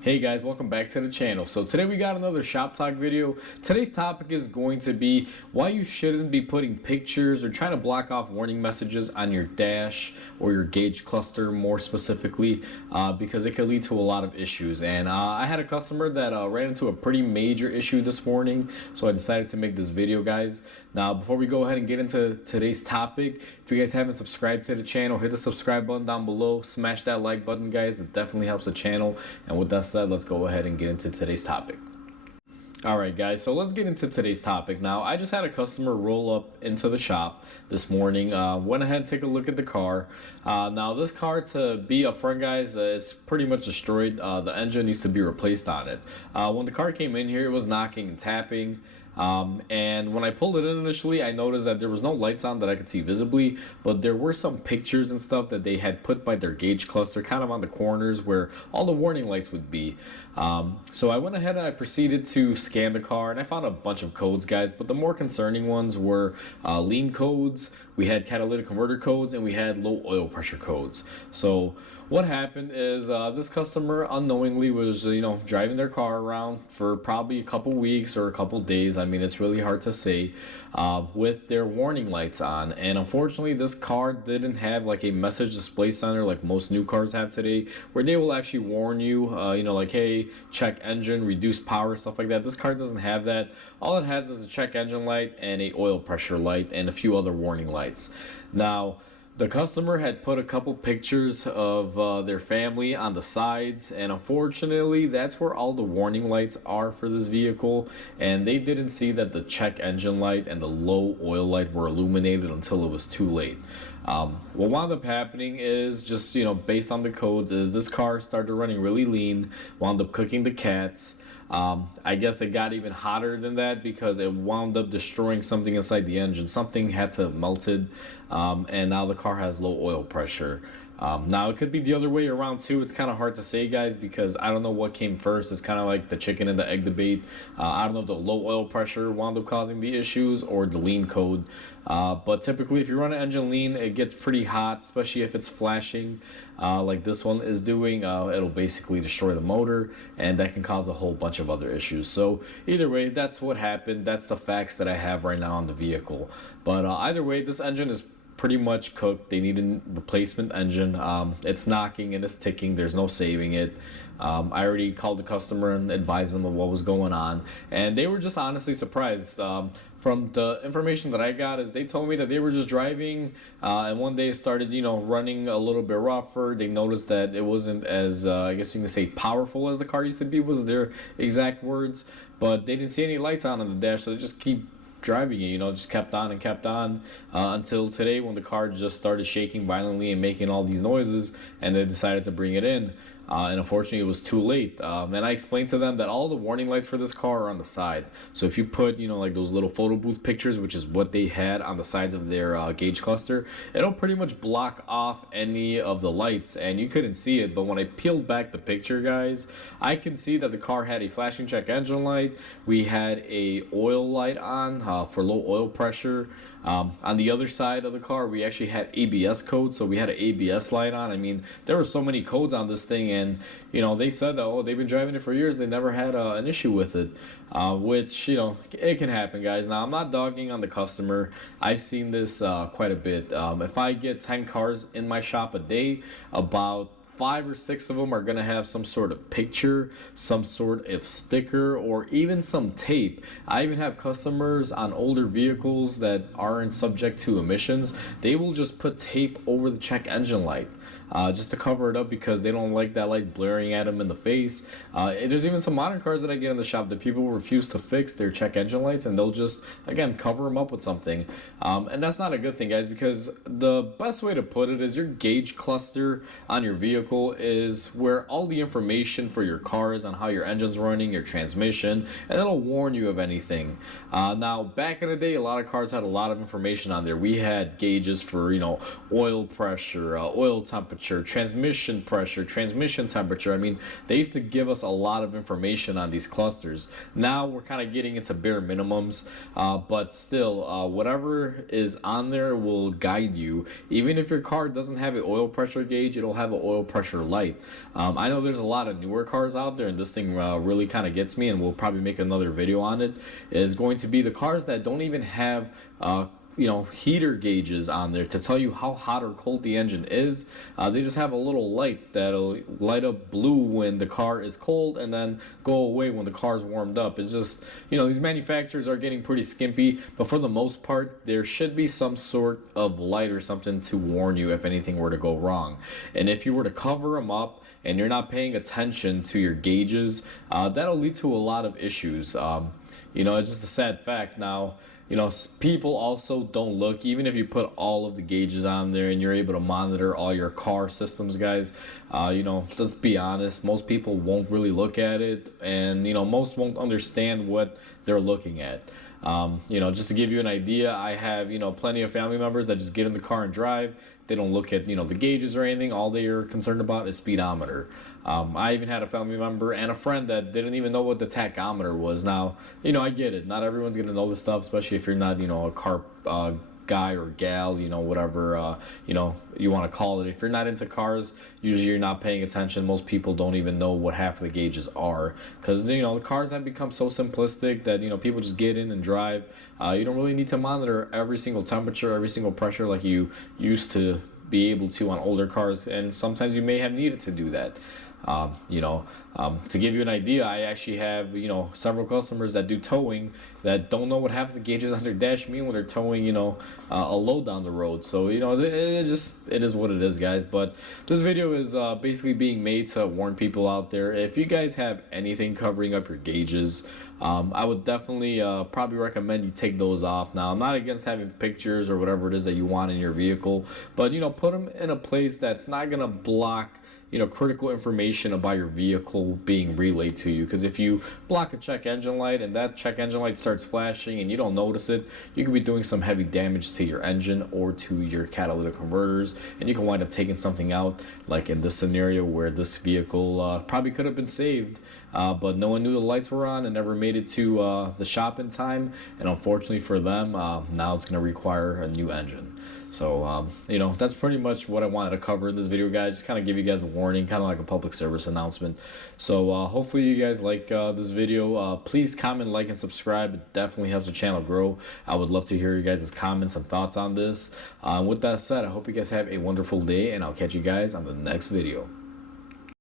Hey guys, welcome back to the channel. So today we got another shop talk video. Today's topic is going to be why you shouldn't be putting pictures or trying to block off warning messages on your dash or your gauge cluster more specifically, because it could lead to a lot of issues. And I had a customer that ran into a pretty major issue this morning, so I decided to make this video, guys. Now, before we go ahead and get into today's topic, if you guys haven't subscribed to the channel, hit the subscribe button down below, smash that like button, guys. It definitely helps the channel. And with that said, let's go ahead and get into today's topic. Alright guys, so let's get into today's topic. Now, I just had a customer roll up into the shop this morning, went ahead and take a look at the car. Now this car, to be upfront guys, is pretty much destroyed. The engine needs to be replaced on it. When the car came in here, it was knocking and tapping. And when I pulled it in initially, I noticed that there was no lights on that I could see visibly, but there were some pictures and stuff that they had put by their gauge cluster kind of on the corners where all the warning lights would be. So I went ahead and I proceeded to scan the car, and I found a bunch of codes, guys, but the more concerning ones were lean codes, we had catalytic converter codes, and we had low oil pressure codes. So what happened is this customer unknowingly was driving their car around for probably a couple weeks or a couple days. I mean, it's really hard to say, with their warning lights on. And unfortunately, this car didn't have like a message display center like most new cars have today, where they will actually warn you, like, hey, check engine, reduce power, stuff like that. This car doesn't have that. All it has is a check engine light and a oil pressure light and a few other warning lights. Now, the customer had put a couple pictures of their family on the sides, and unfortunately that's where all the warning lights are for this vehicle, and they didn't see that the check engine light and the low oil light were illuminated until it was too late. What wound up happening is just, based on the codes, is this car started running really lean, wound up cooking the cats. I guess it got even hotter than that because it wound up destroying something inside the engine. Something had to melted, and now the car has low oil pressure. Now it could be the other way around too. It's kind of hard to say, guys, because I don't know what came first. It's kind of like the chicken and the egg debate. I don't know if the low oil pressure wound up causing the issues or the lean code. But typically, if you run an engine lean, it gets pretty hot, especially if it's flashing like this one is doing. It'll basically destroy the motor, and that can cause a whole bunch of other issues. So either way, that's what happened. That's the facts that I have right now on the vehicle. But either way, this engine is pretty much cooked. They need a replacement engine. It's knocking and it's ticking. There's no saving it. I already called the customer and advised them of what was going on, and they were just honestly surprised. From the information that I got, is they told me that they were just driving, and one day it started, running a little bit rougher. They noticed that it wasn't as, I guess you can say, powerful as the car used to be, was their exact words. But they didn't see any lights on the dash, so they just keep driving it, just kept on and kept on, until today when the car just started shaking violently and making all these noises, and they decided to bring it in. And unfortunately, it was too late. And I explained to them that all the warning lights for this car are on the side. So if you put, like those little photo booth pictures, which is what they had on the sides of their gauge cluster, it'll pretty much block off any of the lights, and you couldn't see it. But when I peeled back the picture, guys, I can see that the car had a flashing check engine light. We had a oil light on for low oil pressure. On the other side of the car, we actually had ABS codes, so we had an ABS light on. I mean, there were so many codes on this thing, and they said that, oh, they've been driving it for years, they never had an issue with it, which it can happen, guys. Now, I'm not dogging on the customer. I've seen this quite a bit. If I get 10 cars in my shop a day, about 5 or 6 of them are going to have some sort of picture, some sort of sticker, or even some tape. I even have customers on older vehicles that aren't subject to emissions. They will just put tape over the check engine light, just to cover it up, because they don't like that light blaring at them in the face. There's even some modern cars that I get in the shop that people refuse to fix their check engine lights, and they'll just, again, cover them up with something. And that's not a good thing, guys, because the best way to put it is your gauge cluster on your vehicle is where all the information for your car is on how your engine's running, your transmission, and it'll warn you of anything. Now, back in the day, a lot of cars had a lot of information on there. We had gauges for, oil pressure, oil temperature, temperature, transmission pressure, transmission temperature. I mean, they used to give us a lot of information on these clusters. Now we're kind of getting into bare minimums, but still, whatever is on there will guide you. Even if your car doesn't have an oil pressure gauge, it'll have an oil pressure light. I know there's a lot of newer cars out there, and this thing really kind of gets me, and we'll probably make another video on it, is going to be the cars that don't even have heater gauges on there to tell you how hot or cold the engine is. They just have a little light that'll light up blue when the car is cold and then go away when the car is warmed up. It's just, these manufacturers are getting pretty skimpy, but for the most part, there should be some sort of light or something to warn you if anything were to go wrong. And if you were to cover them up and you're not paying attention to your gauges, that'll lead to a lot of issues. It's just a sad fact. Now, people also don't look, even if you put all of the gauges on there and you're able to monitor all your car systems, guys, let's be honest, most people won't really look at it, and, most won't understand what they're looking at. Just to give you an idea, I have, plenty of family members that just get in the car and drive. They don't look at, the gauges or anything. All they are concerned about is speedometer. I even had a family member and a friend that didn't even know what the tachometer was. Now, I get it. Not everyone's going to know this stuff, especially if you're not, a car guy or gal, whatever, you want to call it. If you're not into cars, usually you're not paying attention. Most people don't even know what half of the gauges are, because, the cars have become so simplistic that, people just get in and drive. You don't really need to monitor every single temperature, every single pressure like you used to be able to on older cars, and sometimes you may have needed to do that. To give you an idea, I actually have, several customers that do towing that don't know what half the gauges on their dash mean when they're towing, a load down the road. So, it is what it is, guys. But this video is basically being made to warn people out there. If you guys have anything covering up your gauges, I would definitely probably recommend you take those off. Now, I'm not against having pictures or whatever it is that you want in your vehicle, but, put them in a place that's not going to block critical information about your vehicle being relayed to you. Because if you block a check engine light and that check engine light starts flashing and you don't notice it, you could be doing some heavy damage to your engine or to your catalytic converters, and you can wind up taking something out, like in this scenario where this vehicle probably could have been saved, but no one knew the lights were on and never made it to the shop in time, and unfortunately for them, now it's going to require a new engine. So, that's pretty much what I wanted to cover in this video, guys. Just kind of give you guys a warning, kind of like a public service announcement. So, hopefully you guys like this video. Please comment, like, and subscribe. It definitely helps the channel grow. I would love to hear you guys' comments and thoughts on this. With that said, I hope you guys have a wonderful day, and I'll catch you guys on the next video.